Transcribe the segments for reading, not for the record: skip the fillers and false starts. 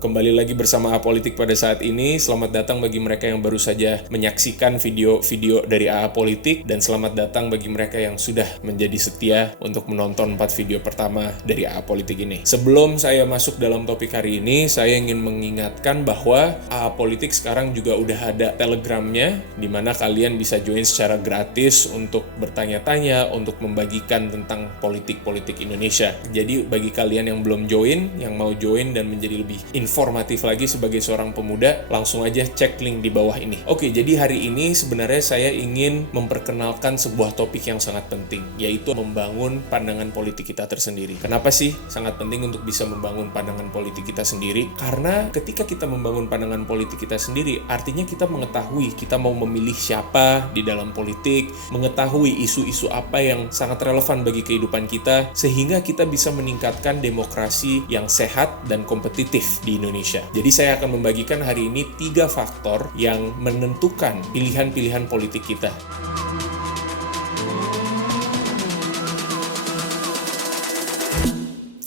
Kembali lagi bersama Politik pada saat ini. Selamat datang bagi mereka yang baru saja menyaksikan video-video dari AA Politik, dan selamat datang bagi mereka yang sudah menjadi setia untuk menonton 4 video pertama dari AA Politik ini. Sebelum saya masuk dalam topik hari ini, saya ingin mengingatkan bahwa AA Politik sekarang juga udah ada Telegramnya, di mana kalian bisa join secara gratis untuk bertanya-tanya, untuk membagikan tentang politik-politik Indonesia. Jadi bagi kalian yang belum join, yang mau join dan menjadi lebih informatif lagi sebagai seorang pemuda, langsung aja cek link di bawah ini. Oke, jadi hari ini sebenarnya saya ingin memperkenalkan sebuah topik yang sangat penting, yaitu membangun pandangan politik kita tersendiri. Kenapa sih sangat penting untuk bisa membangun pandangan politik kita sendiri? Karena ketika kita membangun pandangan politik kita sendiri, artinya kita mengetahui kita mau memilih siapa di dalam politik, mengetahui isu-isu apa yang sangat relevan bagi kehidupan kita, sehingga kita bisa meningkatkan demokrasi yang sehat dan kompetitif di Indonesia. Jadi saya akan membagikan hari ini 3 faktor yang menentukan pilihan-pilihan politik kita.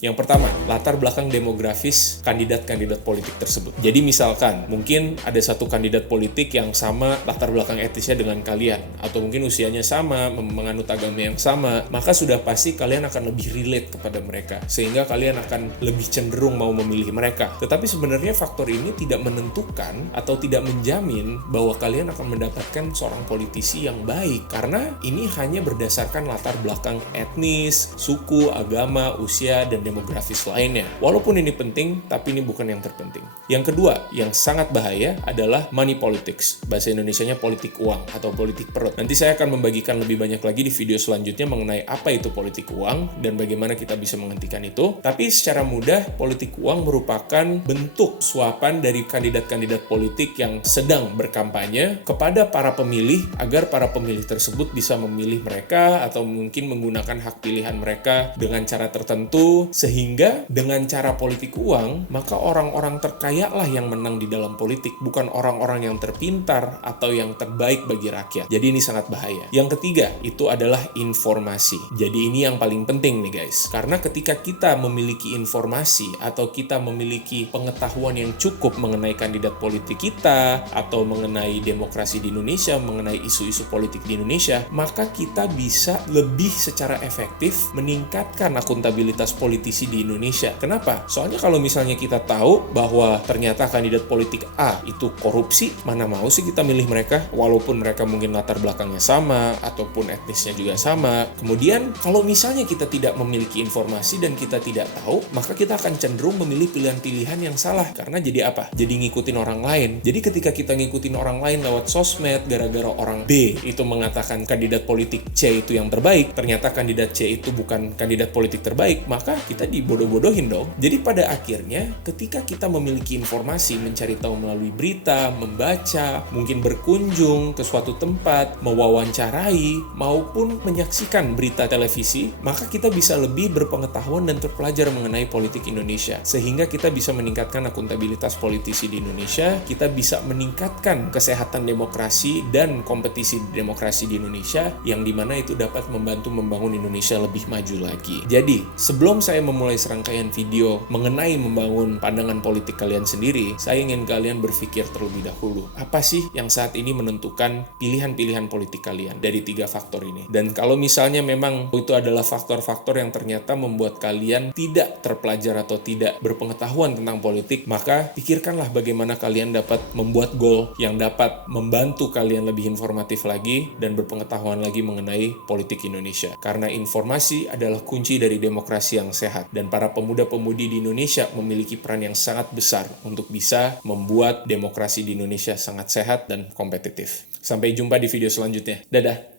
Yang pertama, latar belakang demografis kandidat-kandidat politik tersebut. Jadi misalkan, mungkin ada satu kandidat politik yang sama latar belakang etnisnya dengan kalian, atau mungkin usianya sama, menganut agama yang sama, maka sudah pasti kalian akan lebih relate kepada mereka, sehingga kalian akan lebih cenderung mau memilih mereka. Tetapi sebenarnya faktor ini tidak menentukan atau tidak menjamin bahwa kalian akan mendapatkan seorang politisi yang baik, karena ini hanya berdasarkan latar belakang etnis, suku, agama, usia, dan demografis lainnya. Walaupun ini penting, tapi ini bukan yang terpenting. Yang kedua, yang sangat bahaya adalah money politics. Bahasa Indonesianya politik uang atau politik perut. Nanti saya akan membagikan lebih banyak lagi di video selanjutnya mengenai apa itu politik uang dan bagaimana kita bisa menghentikan itu. Tapi secara mudah, politik uang merupakan bentuk suapan dari kandidat-kandidat politik yang sedang berkampanye kepada para pemilih agar para pemilih tersebut bisa memilih mereka atau mungkin menggunakan hak pilihan mereka dengan cara tertentu, sehingga dengan cara politik uang, maka orang-orang terkaya lah yang menang di dalam politik, bukan orang-orang yang terpintar atau yang terbaik bagi rakyat. Jadi ini sangat bahaya. Yang ketiga, itu adalah informasi. Jadi ini yang paling penting nih guys. Karena ketika kita memiliki informasi atau kita memiliki pengetahuan yang cukup mengenai kandidat politik kita, atau mengenai demokrasi di Indonesia, mengenai isu-isu politik di Indonesia, maka kita bisa lebih secara efektif meningkatkan akuntabilitas politisi di Indonesia. Kenapa? Soalnya kalau misalnya kita tahu bahwa ternyata kandidat politik A itu korupsi, mana mau sih kita milih mereka, walaupun mereka mungkin latar belakangnya sama ataupun etnisnya juga sama. Kemudian kalau misalnya kita tidak memiliki informasi dan kita tidak tahu, maka kita akan cenderung memilih pilihan-pilihan yang salah. Karena jadi apa? Jadi ngikutin orang lain. Jadi ketika kita ngikutin orang lain lewat sosmed, gara-gara orang B itu mengatakan kandidat politik C itu yang terbaik, ternyata kandidat C itu bukan kandidat politik terbaik, maka kita dibodoh-bodohin dong. Jadi pada akhirnya ketika kita memiliki informasi, mencari tahu melalui berita, membaca, mungkin berkunjung ke suatu tempat, mewawancarai, maupun menyaksikan berita televisi, maka kita bisa lebih berpengetahuan dan terpelajar mengenai politik Indonesia. Sehingga kita bisa meningkatkan akuntabilitas politisi di Indonesia, kita bisa meningkatkan kesehatan demokrasi dan kompetisi demokrasi di Indonesia, yang dimana itu dapat membantu membangun Indonesia lebih maju lagi. Jadi, sebelum saya memulai serangkaian video mengenai membangun pandangan politik kalian sendiri, saya ingin kalian berpikir terlebih dahulu, apa sih yang saat ini menentukan pilihan-pilihan politik kalian dari 3 faktor ini. Dan kalau misalnya memang itu adalah faktor-faktor yang ternyata membuat kalian tidak terpelajar atau tidak berpengetahuan tentang politik, maka pikirkanlah bagaimana kalian dapat membuat goal yang dapat membantu kalian lebih informatif lagi dan berpengetahuan lagi mengenai politik Indonesia. Karena informasi adalah kunci dari demokrasi yang sehat, dan para pemuda-pemudi di Indonesia memiliki peran yang sangat besar untuk bisa membuat demokrasi di Indonesia sangat sehat dan kompetitif. Sampai jumpa di video selanjutnya. Dadah!